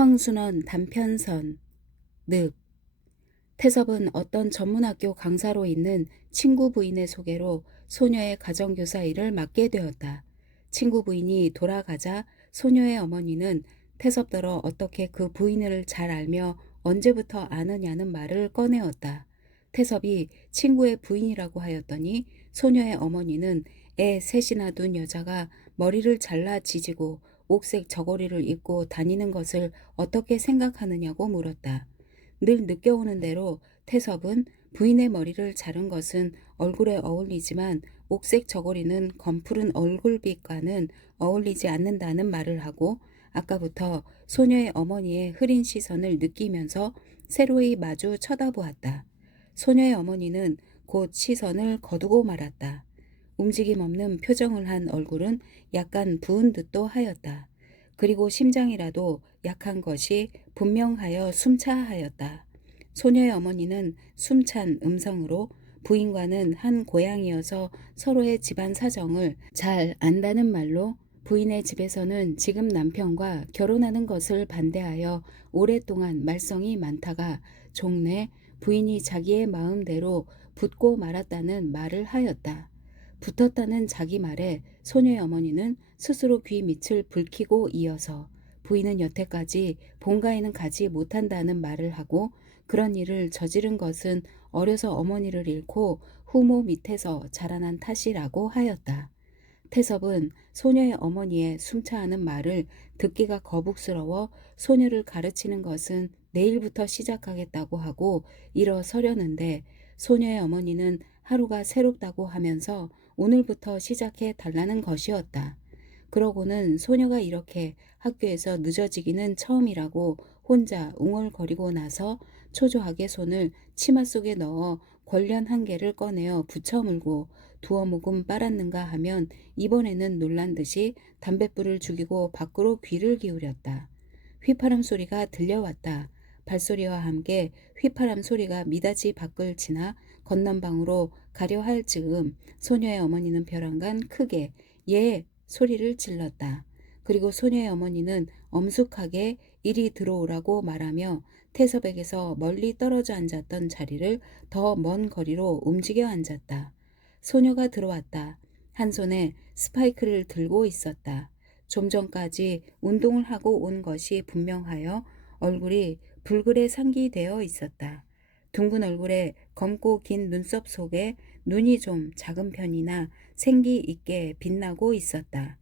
황순원 단편선. 늪. 태섭은 어떤 전문학교 강사로 있는 친구 부인의 소개로 소녀의 가정교사 일을 맡게 되었다. 친구 부인이 돌아가자 소녀의 어머니는 태섭더러 어떻게 그 부인을 잘 알며 언제부터 아느냐는 말을 꺼내었다. 태섭이 친구의 부인이라고 하였더니 소녀의 어머니는 애 셋이나 둔 여자가 머리를 잘라 지지고 옥색 저고리를 입고 다니는 것을 어떻게 생각하느냐고 물었다. 늘 느껴오는 대로 태섭은 부인의 머리를 자른 것은 얼굴에 어울리지만 옥색 저고리는 검푸른 얼굴빛과는 어울리지 않는다는 말을 하고 아까부터 소녀의 어머니의 흐린 시선을 느끼면서 새로이 마주 쳐다보았다. 소녀의 어머니는 곧 시선을 거두고 말았다. 움직임 없는 표정을 한 얼굴은 약간 부은 듯도 하였다. 그리고 심장이라도 약한 것이 분명하여 숨차하였다. 소녀의 어머니는 숨찬 음성으로 부인과는 한 고향이어서 서로의 집안 사정을 잘 안다는 말로 부인의 집에서는 지금 남편과 결혼하는 것을 반대하여 오랫동안 말썽이 많다가 종래 부인이 자기의 마음대로 붙고 말았다는 말을 하였다. 붙었다는 자기 말에 소녀의 어머니는 스스로 귀 밑을 붉히고 이어서 부인은 여태까지 본가에는 가지 못한다는 말을 하고 그런 일을 저지른 것은 어려서 어머니를 잃고 후모 밑에서 자라난 탓이라고 하였다. 태섭은 소녀의 어머니의 숨차하는 말을 듣기가 거북스러워 소녀를 가르치는 것은 내일부터 시작하겠다고 하고 일어서려는데 소녀의 어머니는 하루가 새롭다고 하면서 오늘부터 시작해 달라는 것이었다. 그러고는 소녀가 이렇게 학교에서 늦어지기는 처음이라고 혼자 웅얼거리고 나서 초조하게 손을 치마 속에 넣어 권련 한 개를 꺼내어 붙여물고 두어 모금 빨았는가 하면 이번에는 놀란 듯이 담뱃불을 죽이고 밖으로 귀를 기울였다. 휘파람 소리가 들려왔다. 발소리와 함께 휘파람 소리가 미닫이 밖을 지나 건넌방으로 가려 할 즈음 소녀의 어머니는 벼랑간 크게 예 소리를 질렀다. 그리고 소녀의 어머니는 엄숙하게 이리 들어오라고 말하며 태섭에게서 멀리 떨어져 앉았던 자리를 더 먼 거리로 움직여 앉았다. 소녀가 들어왔다. 한 손에 스파이크를 들고 있었다. 좀 전까지 운동을 하고 온 것이 분명하여 얼굴이 불그레 상기되어 있었다. 둥근 얼굴에 검고 긴 눈썹 속에 눈이 좀 작은 편이나 생기 있게 빛나고 있었다.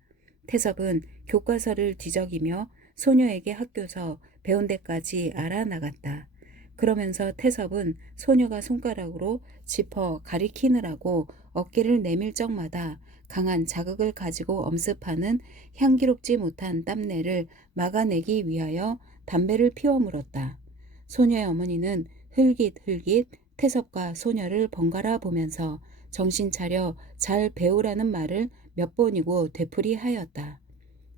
태섭은 교과서를 뒤적이며 소녀에게 학교서 배운 데까지 알아나갔다. 그러면서 태섭은 소녀가 손가락으로 짚어 가리키느라고 어깨를 내밀 적마다 강한 자극을 가지고 엄습하는 향기롭지 못한 땀내를 막아내기 위하여 담배를 피워 물었다. 소녀의 어머니는 흘깃흘깃 태섭과 소녀를 번갈아 보면서 정신 차려 잘 배우라는 말을 몇 번이고 되풀이하였다.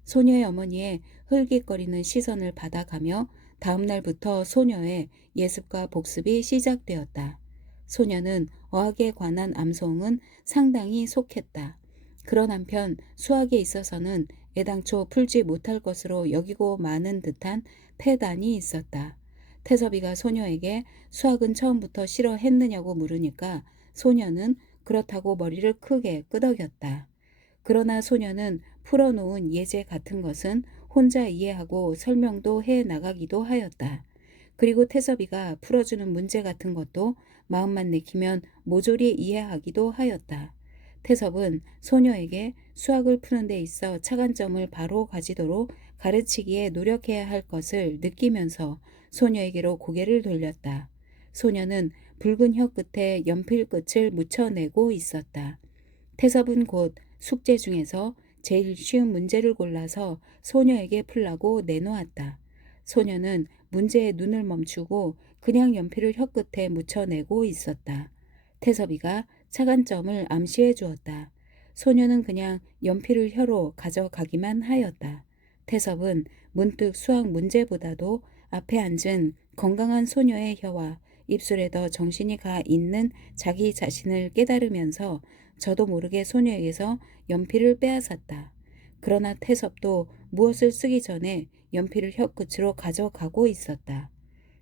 소녀의 어머니의 흘깃거리는 시선을 받아가며 다음 날부터 소녀의 예습과 복습이 시작되었다. 소녀는 어학에 관한 암송은 상당히 속했다. 그런 한편 수학에 있어서는 애당초 풀지 못할 것으로 여기고 마는 듯한 패단이 있었다. 태섭이가 소녀에게 수학은 처음부터 싫어했느냐고 물으니까 소녀는 그렇다고 머리를 크게 끄덕였다. 그러나 소녀는 풀어놓은 예제 같은 것은 혼자 이해하고 설명도 해 나가기도 하였다. 그리고 태섭이가 풀어주는 문제 같은 것도 마음만 내키면 모조리 이해하기도 하였다. 태섭은 소녀에게 수학을 푸는 데 있어 차관점을 바로 가지도록 가르치기에 노력해야 할 것을 느끼면서 소녀에게로 고개를 돌렸다. 소녀는 붉은 혀 끝에 연필 끝을 묻혀내고 있었다. 태섭은 곧 숙제 중에서 제일 쉬운 문제를 골라서 소녀에게 풀라고 내놓았다. 소녀는 문제에 눈을 멈추고 그냥 연필을 혀 끝에 묻혀내고 있었다. 태섭이가 차관점을 암시해 주었다. 소녀는 그냥 연필을 혀로 가져가기만 하였다. 태섭은 문득 수학 문제보다도 앞에 앉은 건강한 소녀의 혀와 입술에 더 정신이 가 있는 자기 자신을 깨달으면서 저도 모르게 소녀에게서 연필을 빼앗았다. 그러나 태섭도 무엇을 쓰기 전에 연필을 혀끝으로 가져가고 있었다.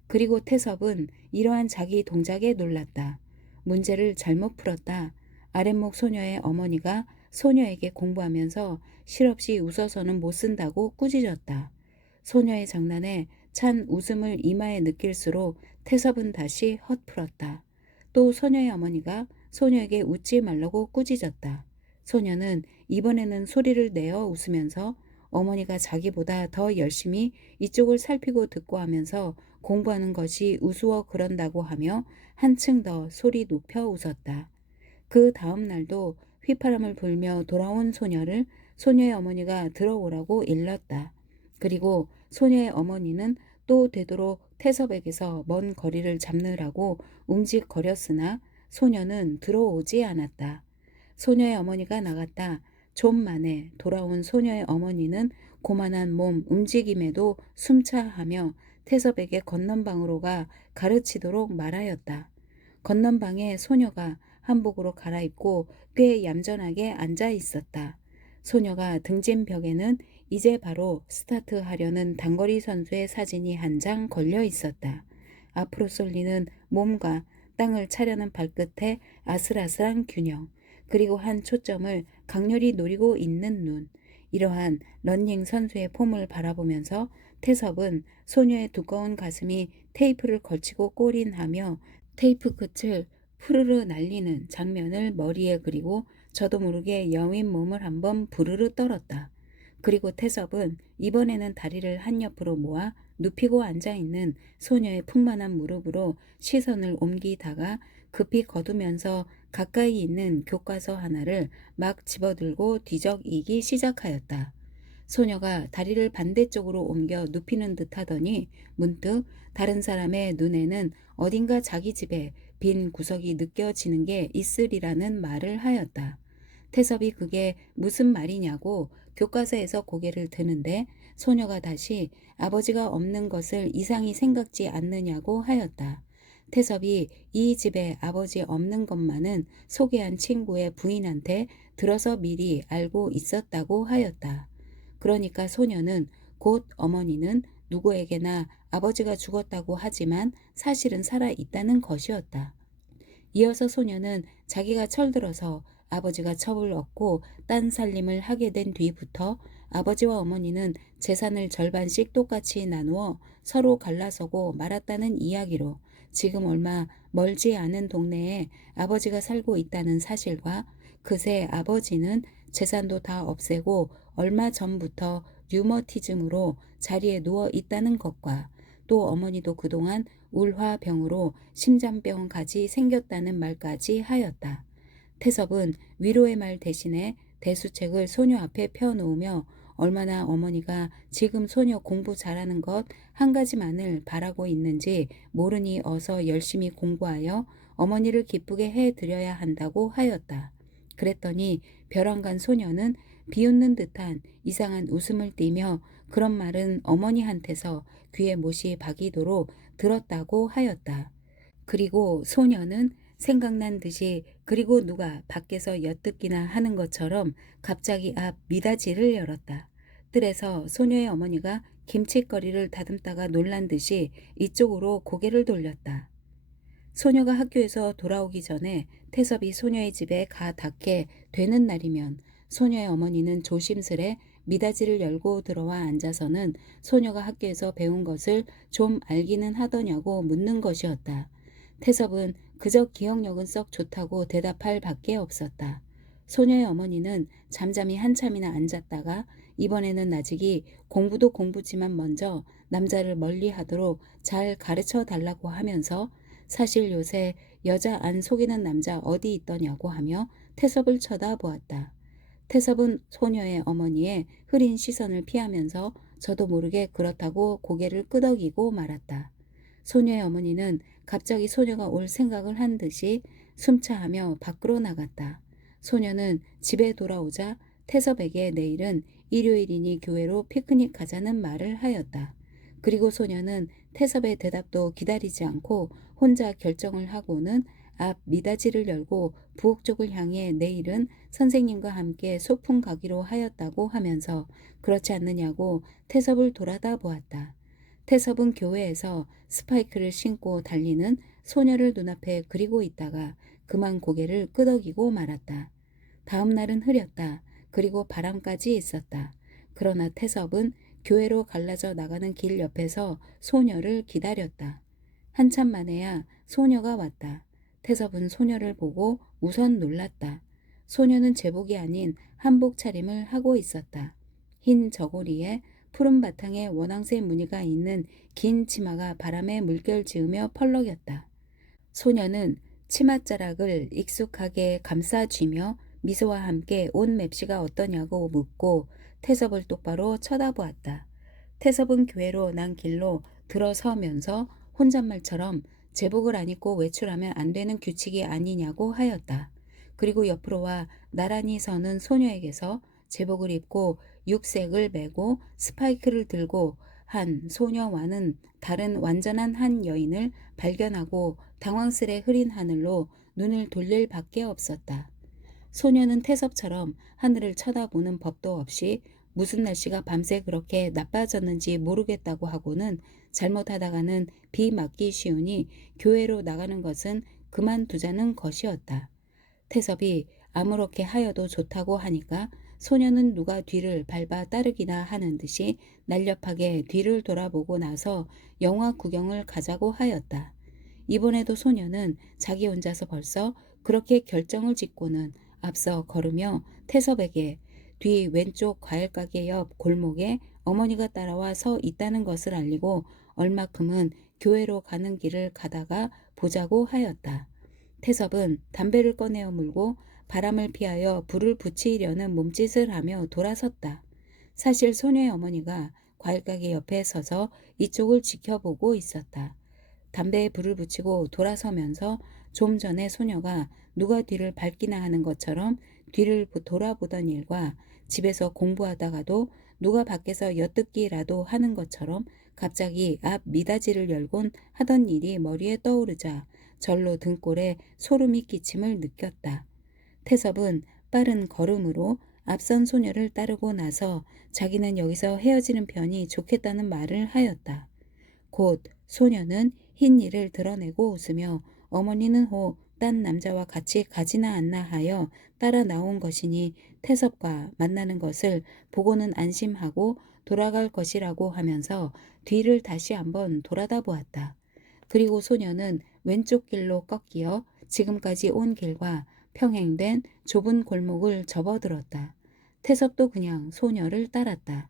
그리고 태섭은 이러한 자기 동작에 놀랐다. 문제를 잘못 풀었다. 아랫목 소녀의 어머니가 소녀에게 공부하면서 실없이 웃어서는 못 쓴다고 꾸짖었다. 소녀의 장난에 찬 웃음을 이마에 느낄수록 태섭은 다시 헛풀었다. 또 소녀의 어머니가 소녀에게 웃지 말라고 꾸짖었다. 소녀는 이번에는 소리를 내어 웃으면서 어머니가 자기보다 더 열심히 이쪽을 살피고 듣고 하면서 공부하는 것이 우스워 그런다고 하며 한층 더 소리 높여 웃었다. 그 다음 날도 휘파람을 불며 돌아온 소녀를 소녀의 어머니가 들어오라고 일렀다. 그리고 소녀의 어머니는 또 되도록 태섭에게서 먼 거리를 잡느라고 움직거렸으나 소녀는 들어오지 않았다. 소녀의 어머니가 나갔다. 좀 만에 돌아온 소녀의 어머니는 고만한 몸 움직임에도 숨차하며 태섭에게 건넌방으로 가 가르치도록 말하였다. 건넌방에 소녀가 한복으로 갈아입고 꽤 얌전하게 앉아 있었다. 소녀가 등진 벽에는 이제 바로 스타트하려는 단거리 선수의 사진이 한 장 걸려 있었다. 앞으로 쏠리는 몸과 땅을 차려는 발끝에 아슬아슬한 균형, 그리고 한 초점을 강렬히 노리고 있는 눈. 이러한 러닝 선수의 폼을 바라보면서 태섭은 소녀의 두꺼운 가슴이 테이프를 걸치고 꼬린하며 테이프 끝을 푸르르 날리는 장면을 머리에 그리고 저도 모르게 여윈 몸을 한번 부르르 떨었다. 그리고 태섭은 이번에는 다리를 한옆으로 모아 눕히고 앉아있는 소녀의 풍만한 무릎으로 시선을 옮기다가 급히 거두면서 가까이 있는 교과서 하나를 막 집어들고 뒤적이기 시작하였다. 소녀가 다리를 반대쪽으로 옮겨 눕히는 듯 하더니 문득 다른 사람의 눈에는 어딘가 자기 집에 빈 구석이 느껴지는 게 있으리라는 말을 하였다. 태섭이 그게 무슨 말이냐고 교과서에서 고개를 드는데 소녀가 다시 아버지가 없는 것을 이상히 생각지 않느냐고 하였다. 태섭이 이 집에 아버지 없는 것만은 소개한 친구의 부인한테 들어서 미리 알고 있었다고 하였다. 그러니까 소녀는 곧 어머니는 누구에게나 아버지가 죽었다고 하지만 사실은 살아 있다는 것이었다. 이어서 소녀는 자기가 철들어서 아버지가 첩을 얻고 딴 살림을 하게 된 뒤부터 아버지와 어머니는 재산을 절반씩 똑같이 나누어 서로 갈라서고 말았다는 이야기로 지금 얼마 멀지 않은 동네에 아버지가 살고 있다는 사실과 그새 아버지는 재산도 다 없애고 얼마 전부터 류머티즘으로 자리에 누워 있다는 것과 또 어머니도 그동안 울화병으로 심장병까지 생겼다는 말까지 하였다. 태섭은 위로의 말 대신에 대수책을 소녀 앞에 펴놓으며 얼마나 어머니가 지금 소녀 공부 잘하는 것 한 가지만을 바라고 있는지 모르니 어서 열심히 공부하여 어머니를 기쁘게 해드려야 한다고 하였다. 그랬더니 벼랑간 소녀는 비웃는 듯한 이상한 웃음을 띠며 그런 말은 어머니한테서 귀에 못이 박이도록 들었다고 하였다. 그리고 소녀는 생각난 듯이 그리고 누가 밖에서 엿듣기나 하는 것처럼 갑자기 앞 미닫이를 열었다. 뜰에서 소녀의 어머니가 김칫거리를 다듬다가 놀란 듯이 이쪽으로 고개를 돌렸다. 소녀가 학교에서 돌아오기 전에 태섭이 소녀의 집에 가 닿게 되는 날이면 소녀의 어머니는 조심스레 미닫이를 열고 들어와 앉아서는 소녀가 학교에서 배운 것을 좀 알기는 하더냐고 묻는 것이었다. 태섭은 그저 기억력은 썩 좋다고 대답할 밖에 없었다. 소녀의 어머니는 잠잠히 한참이나 앉았다가 이번에는 나직이 공부도 공부지만 먼저 남자를 멀리하도록 잘 가르쳐 달라고 하면서 사실 요새 여자 안 속이는 남자 어디 있더냐고 하며 태섭을 쳐다보았다. 태섭은 소녀의 어머니의 흐린 시선을 피하면서 저도 모르게 그렇다고 고개를 끄덕이고 말았다. 소녀의 어머니는 갑자기 소녀가 올 생각을 한 듯이 숨차하며 밖으로 나갔다. 소녀는 집에 돌아오자 태섭에게 내일은 일요일이니 교회로 피크닉 가자는 말을 하였다. 그리고 소녀는 태섭의 대답도 기다리지 않고 혼자 결정을 하고는 앞 미닫이를 열고 부엌 쪽을 향해 내일은 선생님과 함께 소풍 가기로 하였다고 하면서 그렇지 않느냐고 태섭을 돌아다 보았다. 태섭은 교회에서 스파이크를 신고 달리는 소녀를 눈앞에 그리고 있다가 그만 고개를 끄덕이고 말았다. 다음 날은 흐렸다. 그리고 바람까지 있었다. 그러나 태섭은 교회로 갈라져 나가는 길 옆에서 소녀를 기다렸다. 한참 만에야 소녀가 왔다. 태섭은 소녀를 보고 우선 놀랐다. 소녀는 제복이 아닌 한복 차림을 하고 있었다. 흰 저고리에 푸른 바탕에 원앙새 무늬가 있는 긴 치마가 바람에 물결 지으며 펄럭였다. 소녀는 치맛자락을 익숙하게 감싸쥐며 미소와 함께 옷 맵시가 어떠냐고 묻고 태섭을 똑바로 쳐다보았다. 태섭은 교회로 난 길로 들어서면서 혼잣말처럼 제복을 안 입고 외출하면 안 되는 규칙이 아니냐고 하였다. 그리고 옆으로 와 나란히 서는 소녀에게서 제복을 입고 육색을 메고 스파이크를 들고 한 소녀와는 다른 완전한 한 여인을 발견하고 당황스레 흐린 하늘로 눈을 돌릴 밖에 없었다. 소녀는 태섭처럼 하늘을 쳐다보는 법도 없이 무슨 날씨가 밤새 그렇게 나빠졌는지 모르겠다고 하고는 잘못하다가는 비 맞기 쉬우니 교회로 나가는 것은 그만두자는 것이었다. 태섭이 아무렇게 하여도 좋다고 하니까 소녀는 누가 뒤를 밟아 따르기나 하는 듯이 날렵하게 뒤를 돌아보고 나서 영화 구경을 가자고 하였다. 이번에도 소녀는 자기 혼자서 벌써 그렇게 결정을 짓고는 앞서 걸으며 태섭에게 뒤 왼쪽 과일가게 옆 골목에 어머니가 따라와 서 있다는 것을 알리고 얼마큼은 교회로 가는 길을 가다가 보자고 하였다. 태섭은 담배를 꺼내어 물고 바람을 피하여 불을 붙이려는 몸짓을 하며 돌아섰다. 사실 소녀의 어머니가 과일가게 옆에 서서 이쪽을 지켜보고 있었다. 담배에 불을 붙이고 돌아서면서 좀 전에 소녀가 누가 뒤를 밟기나 하는 것처럼 뒤를 돌아보던 일과 집에서 공부하다가도 누가 밖에서 엿듣기라도 하는 것처럼 갑자기 앞 미닫이를 열곤 하던 일이 머리에 떠오르자 절로 등골에 소름이 끼침을 느꼈다. 태섭은 빠른 걸음으로 앞선 소녀를 따르고 나서 자기는 여기서 헤어지는 편이 좋겠다는 말을 하였다. 곧 소녀는 흰 이를 드러내고 웃으며 어머니는 혹 딴 남자와 같이 가지나 않나 하여 따라 나온 것이니 태섭과 만나는 것을 보고는 안심하고 돌아갈 것이라고 하면서 뒤를 다시 한번 돌아다 보았다. 그리고 소녀는 왼쪽 길로 꺾이어 지금까지 온 길과 평행된 좁은 골목을 접어들었다. 태섭도 그냥 소녀를 따랐다.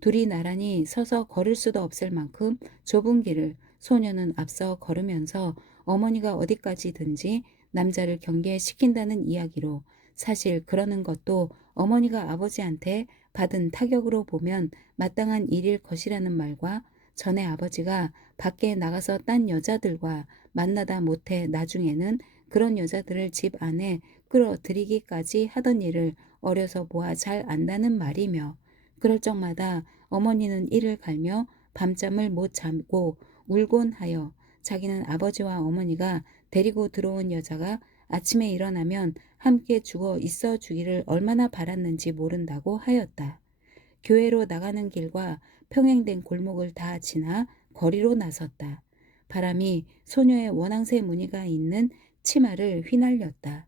둘이 나란히 서서 걸을 수도 없을 만큼 좁은 길을 소녀는 앞서 걸으면서 어머니가 어디까지든지 남자를 경계시킨다는 이야기로 사실 그러는 것도 어머니가 아버지한테 받은 타격으로 보면 마땅한 일일 것이라는 말과 전에 아버지가 밖에 나가서 딴 여자들과 만나다 못해 나중에는 그런 여자들을 집 안에 끌어들이기까지 하던 일을 어려서 보아 잘 안다는 말이며 그럴 적마다 어머니는 이를 갈며 밤잠을 못 자고 울곤 하여 자기는 아버지와 어머니가 데리고 들어온 여자가 아침에 일어나면 함께 죽어 있어 주기를 얼마나 바랐는지 모른다고 하였다. 교회로 나가는 길과 평행된 골목을 다 지나 거리로 나섰다. 바람이 소녀의 원앙새 무늬가 있는 치마를 휘날렸다.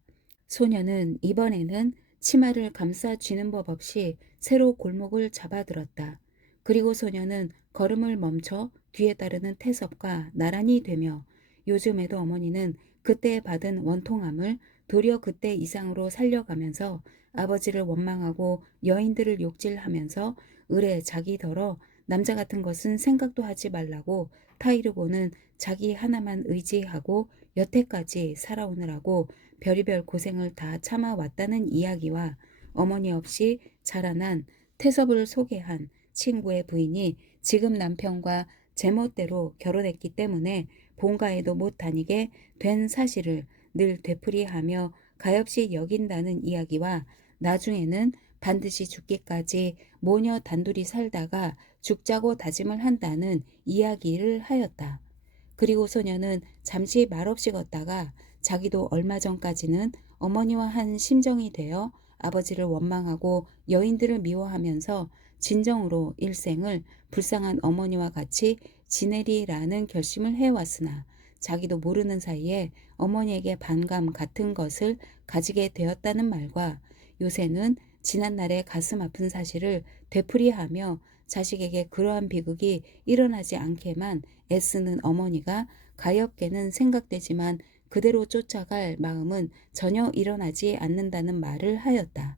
소녀는 이번에는 치마를 감싸 쥐는 법 없이 새로 골목을 잡아들었다. 그리고 소녀는 걸음을 멈춰 뒤에 따르는 태섭과 나란히 되며 요즘에도 어머니는 그때 받은 원통함을 도리어 그때 이상으로 살려가면서 아버지를 원망하고 여인들을 욕질하면서 을에 자기더러 남자 같은 것은 생각도 하지 말라고 타이르고는 자기 하나만 의지하고 여태까지 살아오느라고 별의별 고생을 다 참아왔다는 이야기와 어머니 없이 자라난 태섭을 소개한 친구의 부인이 지금 남편과 제멋대로 결혼했기 때문에 본가에도 못 다니게 된 사실을 늘 되풀이하며 가엾이 여긴다는 이야기와 나중에는 반드시 죽기까지 모녀 단둘이 살다가 죽자고 다짐을 한다는 이야기를 하였다. 그리고 소녀는 잠시 말없이 걷다가 자기도 얼마 전까지는 어머니와 한 심정이 되어 아버지를 원망하고 여인들을 미워하면서 진정으로 일생을 불쌍한 어머니와 같이 지내리라는 결심을 해왔으나 자기도 모르는 사이에 어머니에게 반감 같은 것을 가지게 되었다는 말과 요새는 지난날의 가슴 아픈 사실을 되풀이하며 자식에게 그러한 비극이 일어나지 않게만 애쓰는 어머니가 가엾게는 생각되지만 그대로 쫓아갈 마음은 전혀 일어나지 않는다는 말을 하였다.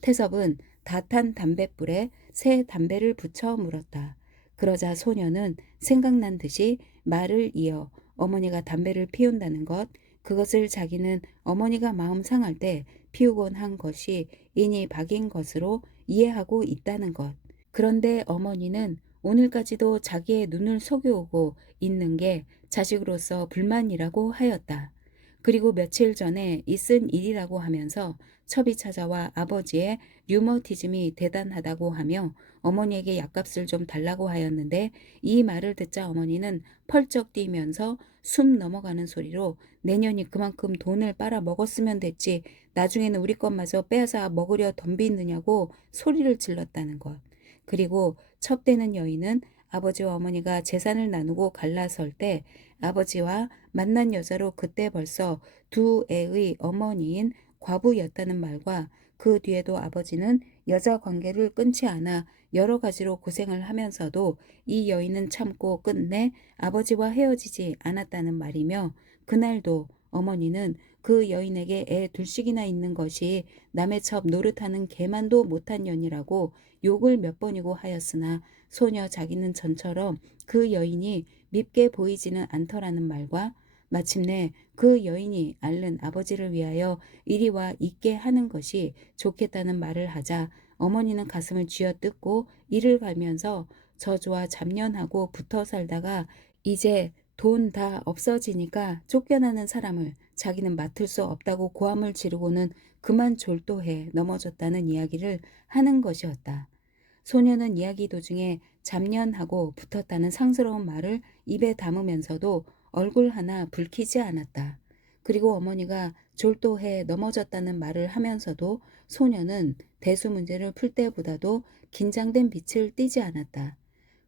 태섭은 다 탄 담뱃불에 새 담배를 붙여 물었다. 그러자 소녀는 생각난 듯이 말을 이어 어머니가 담배를 피운다는 것, 그것을 자기는 어머니가 마음 상할 때 피우곤 한 것이 인이 박인 것으로 이해하고 있다는 것. 그런데 어머니는 오늘까지도 자기의 눈을 속여오고 있는 게 자식으로서 불만이라고 하였다. 그리고 며칠 전에 있은 일이라고 하면서 첩이 찾아와 아버지의 류머티즘이 대단하다고 하며 어머니에게 약값을 좀 달라고 하였는데 이 말을 듣자 어머니는 펄쩍 뛰면서 숨 넘어가는 소리로 내년이 그만큼 돈을 빨아 먹었으면 됐지 나중에는 우리 것마저 빼앗아 먹으려 덤비느냐고 소리를 질렀다는 것. 그리고 첩되는 여인은 아버지와 어머니가 재산을 나누고 갈라설 때 아버지와 만난 여자로 그때 벌써 두 애의 어머니인 과부였다는 말과 그 뒤에도 아버지는 여자 관계를 끊지 않아 여러 가지로 고생을 하면서도 이 여인은 참고 끝내 아버지와 헤어지지 않았다는 말이며 그날도 어머니는 그 여인에게 애 둘씩이나 있는 것이 남의 첩 노릇하는 개만도 못한 년이라고 욕을 몇 번이고 하였으나 소녀 자기는 전처럼 그 여인이 밉게 보이지는 않더라는 말과 마침내 그 여인이 앓는 아버지를 위하여 이리와 있게 하는 것이 좋겠다는 말을 하자 어머니는 가슴을 쥐어뜯고 이를 갈면서 저주와 잡년하고 붙어 살다가 이제 돈 다 없어지니까 쫓겨나는 사람을 자기는 맡을 수 없다고 고함을 지르고는 그만 졸도해 넘어졌다는 이야기를 하는 것이었다. 소녀는 이야기 도중에 잡년하고 붙었다는 상스러운 말을 입에 담으면서도 얼굴 하나 붉히지 않았다. 그리고 어머니가 졸도해 넘어졌다는 말을 하면서도 소녀는 대수 문제를 풀 때보다도 긴장된 빛을 띠지 않았다.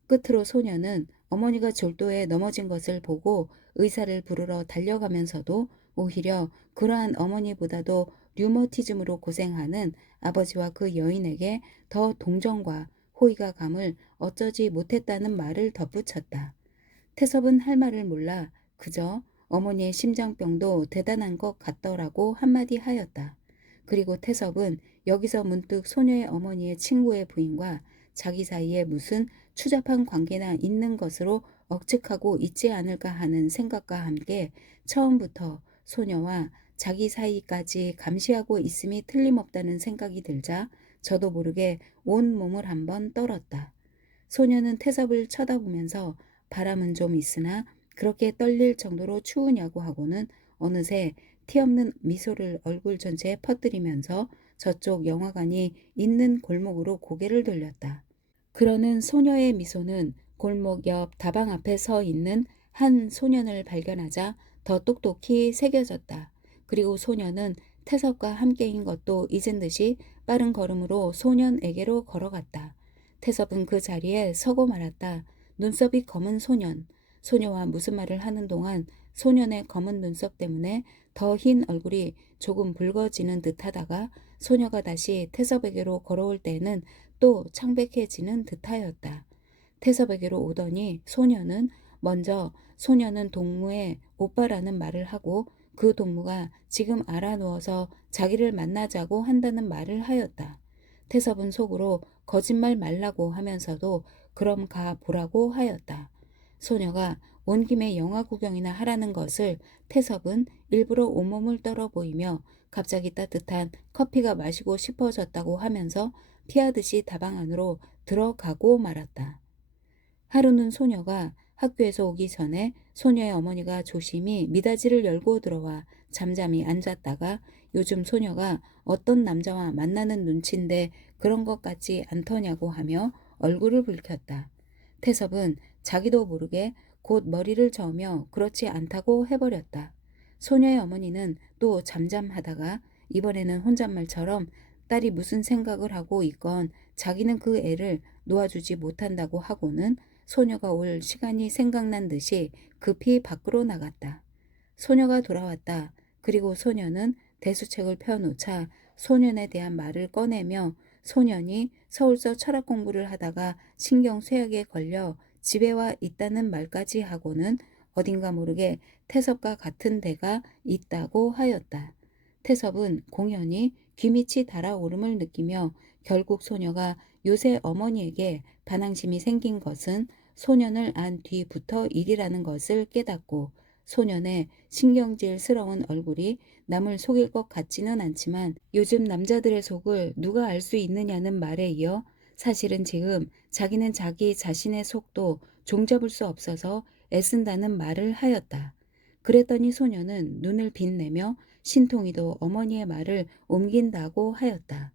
끝으로 소녀는 어머니가 졸도에 넘어진 것을 보고 의사를 부르러 달려가면서도 오히려 그러한 어머니보다도 류머티즘으로 고생하는 아버지와 그 여인에게 더 동정과 호의가 감을 어쩌지 못했다는 말을 덧붙였다. 태섭은 할 말을 몰라 그저 어머니의 심장병도 대단한 것 같더라고 한마디 하였다. 그리고 태섭은 여기서 문득 소녀의 어머니의 친구의 부인과 자기 사이에 무슨 추잡한 관계나 있는 것으로 억측하고 있지 않을까 하는 생각과 함께 처음부터 소녀와 자기 사이까지 감시하고 있음이 틀림없다는 생각이 들자 저도 모르게 온몸을 한번 떨었다. 소녀는 태섭을 쳐다보면서 바람은 좀 있으나 그렇게 떨릴 정도로 추우냐고 하고는 어느새 티없는 미소를 얼굴 전체에 퍼뜨리면서 저쪽 영화관이 있는 골목으로 고개를 돌렸다. 그러는 소녀의 미소는 골목 옆 다방 앞에 서 있는 한 소년을 발견하자 더 똑똑히 새겨졌다. 그리고 소녀는 태섭과 함께인 것도 잊은 듯이 빠른 걸음으로 소년에게로 걸어갔다. 태섭은 그 자리에 서고 말았다. 눈썹이 검은 소년. 소녀와 무슨 말을 하는 동안 소년의 검은 눈썹 때문에 더 흰 얼굴이 조금 붉어지는 듯하다가 소녀가 다시 태섭에게로 걸어올 때에는 또 창백해지는 듯하였다. 태섭에게로 오더니 소녀는 먼저 소녀는 동무의 오빠라는 말을 하고 그 동무가 지금 알아누워서 자기를 만나자고 한다는 말을 하였다. 태섭은 속으로 거짓말 말라고 하면서도 그럼 가 보라고 하였다. 소녀가 온 김에 영화 구경이나 하라는 것을 태섭은 일부러 온몸을 떨어 보이며 갑자기 따뜻한 커피가 마시고 싶어졌다고 하면서 피하듯이 다방 안으로 들어가고 말았다. 하루는 소녀가 학교에서 오기 전에 소녀의 어머니가 조심히 미닫이를 열고 들어와 잠잠히 앉았다가 요즘 소녀가 어떤 남자와 만나는 눈치인데 그런 것 같지 않더냐고 하며 얼굴을 붉혔다. 태섭은 자기도 모르게 곧 머리를 저으며 그렇지 않다고 해버렸다. 소녀의 어머니는 또 잠잠하다가 이번에는 혼잣말처럼 딸이 무슨 생각을 하고 있건 자기는 그 애를 놓아주지 못한다고 하고는 소녀가 올 시간이 생각난 듯이 급히 밖으로 나갔다. 소녀가 돌아왔다. 그리고 소녀는 대수책을 펴놓자 소년에 대한 말을 꺼내며 소년이 서울서 철학 공부를 하다가 신경쇠약에 걸려 집에 와 있다는 말까지 하고는 어딘가 모르게 태섭과 같은 데가 있다고 하였다. 태섭은 공연히 귀밑이 달아오름을 느끼며 결국 소녀가 요새 어머니에게 반항심이 생긴 것은 소년을 안 뒤부터 일이라는 것을 깨닫고 소년의 신경질스러운 얼굴이 남을 속일 것 같지는 않지만 요즘 남자들의 속을 누가 알 수 있느냐는 말에 이어 사실은 지금 자기는 자기 자신의 속도 종잡을 수 없어서 애쓴다는 말을 하였다. 그랬더니 소녀는 눈을 빛내며 신통이도 어머니의 말을 옮긴다고 하였다.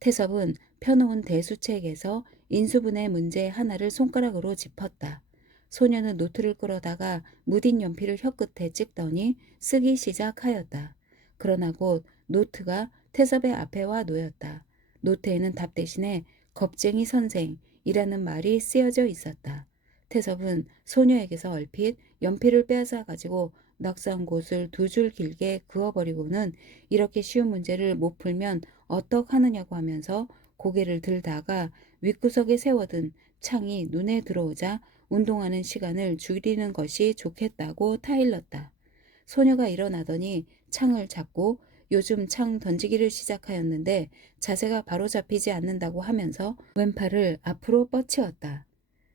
태섭은 펴놓은 대수책에서 인수분해 문제 하나를 손가락으로 짚었다. 소녀는 노트를 끌어다가 무딘 연필을 혀끝에 찍더니 쓰기 시작하였다. 그러나 곧 노트가 태섭의 앞에 와 놓였다. 노트에는 답 대신에 겁쟁이 선생이라는 말이 쓰여져 있었다. 태섭은 소녀에게서 얼핏 연필을 빼앗아 가지고 낙서한 곳을 두 줄 길게 그어버리고는 이렇게 쉬운 문제를 못 풀면 어떡하느냐고 하면서 고개를 들다가 윗구석에 세워둔 창이 눈에 들어오자 운동하는 시간을 줄이는 것이 좋겠다고 타일렀다. 소녀가 일어나더니 창을 잡고 요즘 창 던지기를 시작하였는데 자세가 바로 잡히지 않는다고 하면서 왼팔을 앞으로 뻗치었다.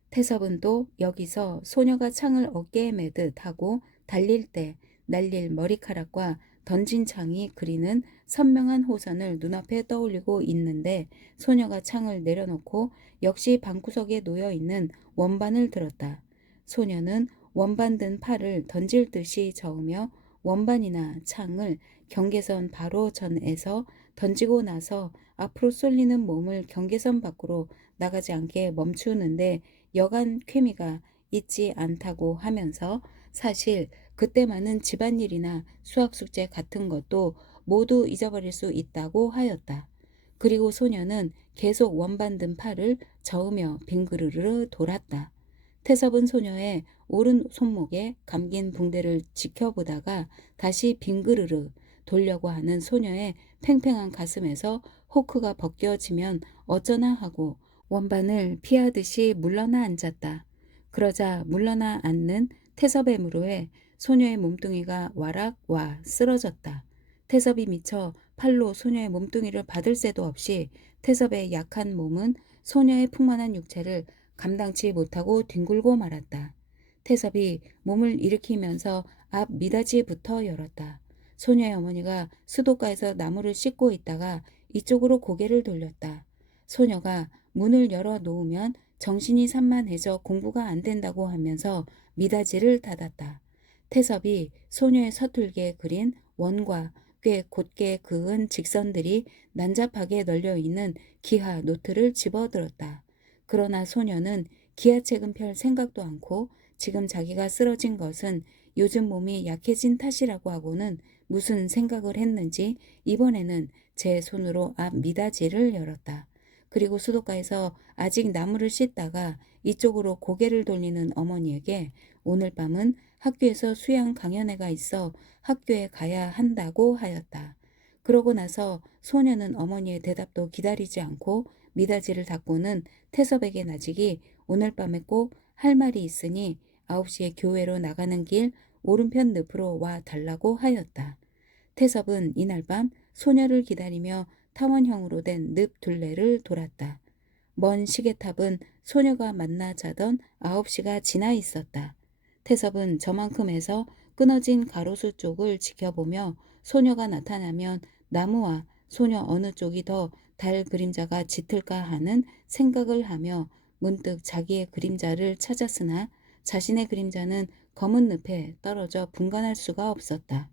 태섭은 또 여기서 소녀가 창을 어깨에 매듯 하고 달릴 때 날릴 머리카락과 던진 창이 그리는 선명한 호선을 눈앞에 떠올리고 있는데 소녀가 창을 내려놓고 역시 방구석에 놓여있는 원반을 들었다. 소녀는 원반 든 팔을 던질 듯이 저으며 원반이나 창을 경계선 바로 전에서 던지고 나서 앞으로 쏠리는 몸을 경계선 밖으로 나가지 않게 멈추는데 여간 쾌미가 있지 않다고 하면서 사실 그때만은 집안일이나 수학 숙제 같은 것도 모두 잊어버릴 수 있다고 하였다. 그리고 소녀는 계속 원반 든 팔을 저으며 빙그르르 돌았다. 태섭은 소녀의 오른 손목에 감긴 붕대를 지켜보다가 다시 빙그르르 돌려고 하는 소녀의 팽팽한 가슴에서 호크가 벗겨지면 어쩌나 하고 원반을 피하듯이 물러나 앉았다. 그러자 물러나 앉는 태섭의 무릎에 소녀의 몸뚱이가 와락 와 쓰러졌다. 태섭이 미쳐 팔로 소녀의 몸뚱이를 받을 새도 없이 태섭의 약한 몸은 소녀의 풍만한 육체를 감당치 못하고 뒹굴고 말았다. 태섭이 몸을 일으키면서 앞 미닫이부터 열었다. 소녀의 어머니가 수도가에서 나무를 씻고 있다가 이쪽으로 고개를 돌렸다. 소녀가 문을 열어 놓으면 정신이 산만해져 공부가 안 된다고 하면서 미닫이를 닫았다. 태섭이 소녀의 서툴게 그린 원과 꽤 곧게 그은 직선들이 난잡하게 널려 있는 기하 노트를 집어들었다. 그러나 소녀는 기하책은 펼 생각도 않고 지금 자기가 쓰러진 것은 요즘 몸이 약해진 탓이라고 하고는 무슨 생각을 했는지 이번에는 제 손으로 앞 미닫이를 열었다. 그리고 수도가에서 아직 나무를 씻다가 이쪽으로 고개를 돌리는 어머니에게 오늘 밤은 학교에서 수양 강연회가 있어 학교에 가야 한다고 하였다. 그러고 나서 소녀는 어머니의 대답도 기다리지 않고 미닫이를 닫고는 태섭에게 나직이 오늘 밤에 꼭 할 말이 있으니 9시에 교회로 나가는 길 오른편 늪으로 와 달라고 하였다. 태섭은 이날 밤 소녀를 기다리며 타원형으로 된 늪 둘레를 돌았다. 먼 시계탑은 소녀가 만나 자던 9시가 지나 있었다. 태섭은 저만큼에서 끊어진 가로수 쪽을 지켜보며 소녀가 나타나면 나무와 소녀 어느 쪽이 더 달 그림자가 짙을까 하는 생각을 하며 문득 자기의 그림자를 찾았으나 자신의 그림자는 검은 늪에 떨어져 분간할 수가 없었다.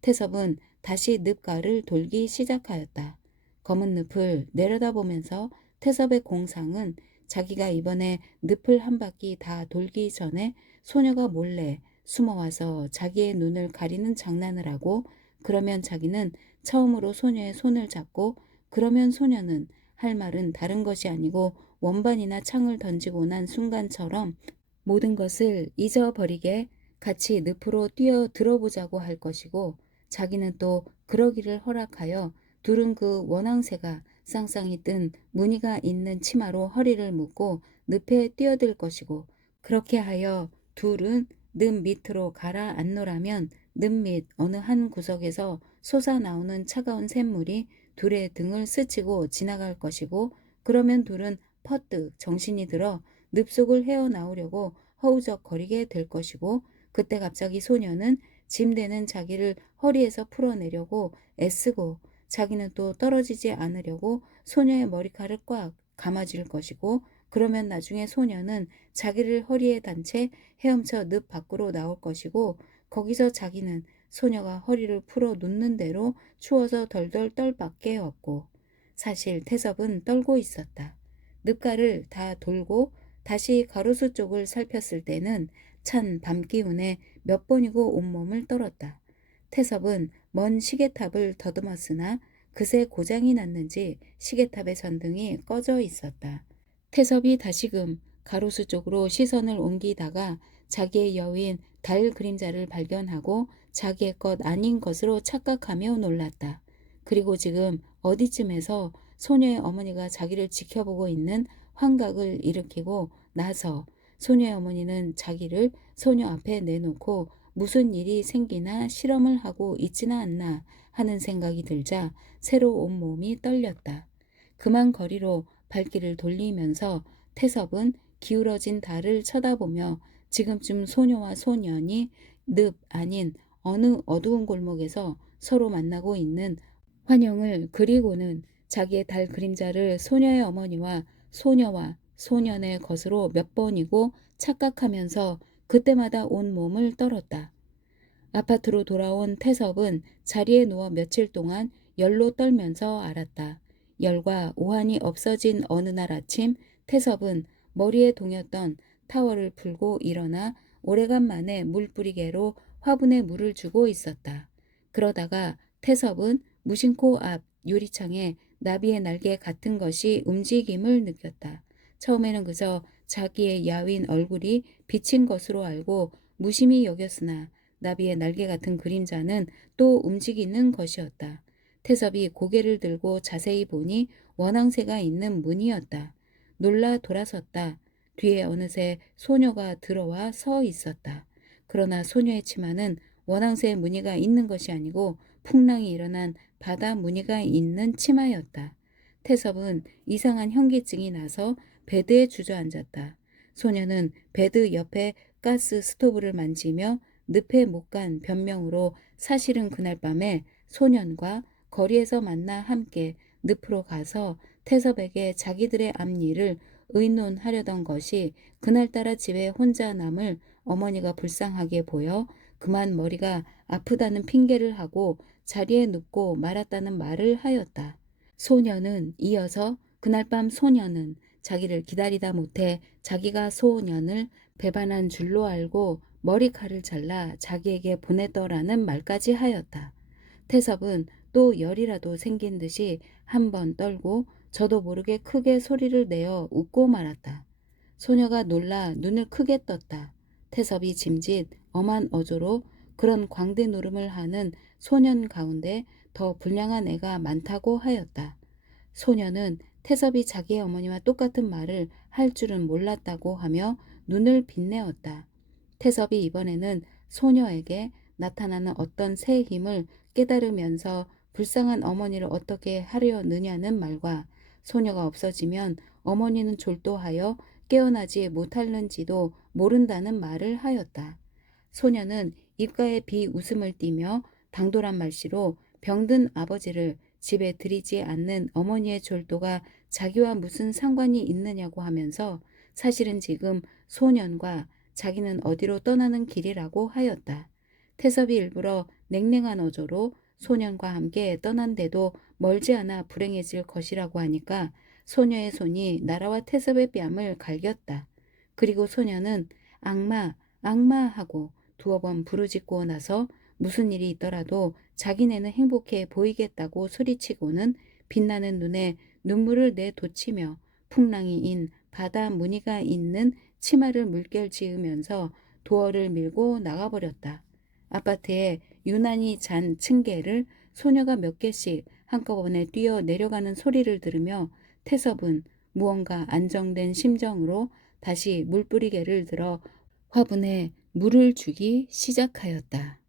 태섭은 다시 늪가를 돌기 시작하였다. 검은 늪을 내려다보면서 태섭의 공상은 자기가 이번에 늪을 한 바퀴 다 돌기 전에 소녀가 몰래 숨어와서 자기의 눈을 가리는 장난을 하고, 그러면 자기는 처음으로 소녀의 손을 잡고, 그러면 소녀는 할 말은 다른 것이 아니고 원반이나 창을 던지고 난 순간처럼 모든 것을 잊어버리게 같이 늪으로 뛰어 들어보자고 할 것이고, 자기는 또 그러기를 허락하여 둘은 그 원앙새가 쌍쌍이 뜬 무늬가 있는 치마로 허리를 묶고 늪에 뛰어들 것이고, 그렇게 하여 둘은 늪 밑으로 가라앉노라면 늪 밑 어느 한 구석에서 솟아나오는 차가운 샘물이 둘의 등을 스치고 지나갈 것이고, 그러면 둘은 퍼뜩 정신이 들어 늪속을 헤어나오려고 허우적거리게 될 것이고, 그때 갑자기 소녀는 짐되는 자기를 허리에서 풀어내려고 애쓰고, 자기는 또 떨어지지 않으려고 소녀의 머리칼을 꽉 감아줄 것이고, 그러면 나중에 소녀는 자기를 허리에 단 채 헤엄쳐 늪 밖으로 나올 것이고, 거기서 자기는 소녀가 허리를 풀어 눕는 대로 추워서 덜덜 떨 밖에 없고, 사실 태섭은 떨고 있었다. 늪가를 다 돌고 다시 가로수 쪽을 살폈을 때는 찬 밤 기운에 몇 번이고 온몸을 떨었다. 태섭은 먼 시계탑을 더듬었으나 그새 고장이 났는지 시계탑의 전등이 꺼져 있었다. 태섭이 다시금 가로수 쪽으로 시선을 옮기다가 자기의 여인 달 그림자를 발견하고 자기의 것 아닌 것으로 착각하며 놀랐다. 그리고 지금 어디쯤에서 소녀의 어머니가 자기를 지켜보고 있는 환각을 일으키고 나서 소녀의 어머니는 자기를 소녀 앞에 내놓고 무슨 일이 생기나 실험을 하고 있지는 않나 하는 생각이 들자 새로 온몸이 떨렸다. 그만 거리로 발길을 돌리면서 태섭은 기울어진 달을 쳐다보며 지금쯤 소녀와 소년이 늪 아닌 어느 어두운 골목에서 서로 만나고 있는 환영을, 그리고는 자기의 달 그림자를 소녀의 어머니와 소녀와 소년의 것으로 몇 번이고 착각하면서 그때마다 온몸을 떨었다. 아파트로 돌아온 태섭은 자리에 누워 며칠 동안 열로 떨면서 알았다. 열과 오한이 없어진 어느 날 아침, 태섭은 머리에 동였던 타월을 풀고 일어나 오래간만에 물뿌리개로 화분에 물을 주고 있었다. 그러다가 태섭은 무심코 앞 유리창에 나비의 날개 같은 것이 움직임을 느꼈다. 처음에는 그저 자기의 야윈 얼굴이 비친 것으로 알고 무심히 여겼으나 나비의 날개 같은 그림자는 또 움직이는 것이었다. 태섭이 고개를 들고 자세히 보니 원앙새가 있는 문이었다. 놀라 돌아섰다. 뒤에 어느새 소녀가 들어와 서 있었다. 그러나 소녀의 치마는 원앙새 무늬가 있는 것이 아니고 풍랑이 일어난 바다 무늬가 있는 치마였다. 태섭은 이상한 현기증이 나서 베드에 주저앉았다. 소녀는 베드 옆에 가스 스토브를 만지며 늪에 못 간 변명으로 사실은 그날 밤에 소년과 거리에서 만나 함께 늪으로 가서 태섭에게 자기들의 앞일을 의논하려던 것이 그날따라 집에 혼자 남을 어머니가 불쌍하게 보여 그만 머리가 아프다는 핑계를 하고 자리에 눕고 말았다는 말을 하였다. 소녀는 이어서 그날 밤 소녀는 자기를 기다리다 못해 자기가 소년을 배반한 줄로 알고 머리칼을 잘라 자기에게 보냈더라는 말까지 하였다. 태섭은 또 열이라도 생긴 듯이 한 번 떨고 저도 모르게 크게 소리를 내어 웃고 말았다. 소녀가 놀라 눈을 크게 떴다. 태섭이 짐짓 엄한 어조로 그런 광대 노름을 하는 소년 가운데 더 불량한 애가 많다고 하였다. 소녀는 태섭이 자기의 어머니와 똑같은 말을 할 줄은 몰랐다고 하며 눈을 빛내었다. 태섭이 이번에는 소녀에게 나타나는 어떤 새 힘을 깨달으면서 불쌍한 어머니를 어떻게 하려느냐는 말과 소녀가 없어지면 어머니는 졸도하여 깨어나지 못하는지도 모른다는 말을 하였다. 소녀는 입가에 비웃음을 띠며 당돌한 말씨로 병든 아버지를 집에 들이지 않는 어머니의 졸도가 자기와 무슨 상관이 있느냐고 하면서 사실은 지금 소년과 자기는 어디로 떠나는 길이라고 하였다. 태섭이 일부러 냉랭한 어조로 소년과 함께 떠난데도 멀지 않아 불행해질 것이라고 하니까 소녀의 손이 나라와 태섭의 뺨을 갈겼다. 그리고 소녀는 악마, 악마 하고 두어 번 부르짖고 나서 무슨 일이 있더라도 자기네는 행복해 보이겠다고 소리치고는 빛나는 눈에 눈물을 내돋치며 풍랑이 인 바다 무늬가 있는 치마를 물결 지으면서 도어를 밀고 나가버렸다. 아파트에 유난히 잔 층계를 소녀가 몇 개씩 한꺼번에 뛰어 내려가는 소리를 들으며 태섭은 무언가 안정된 심정으로 다시 물뿌리개를 들어 화분에 물을 주기 시작하였다.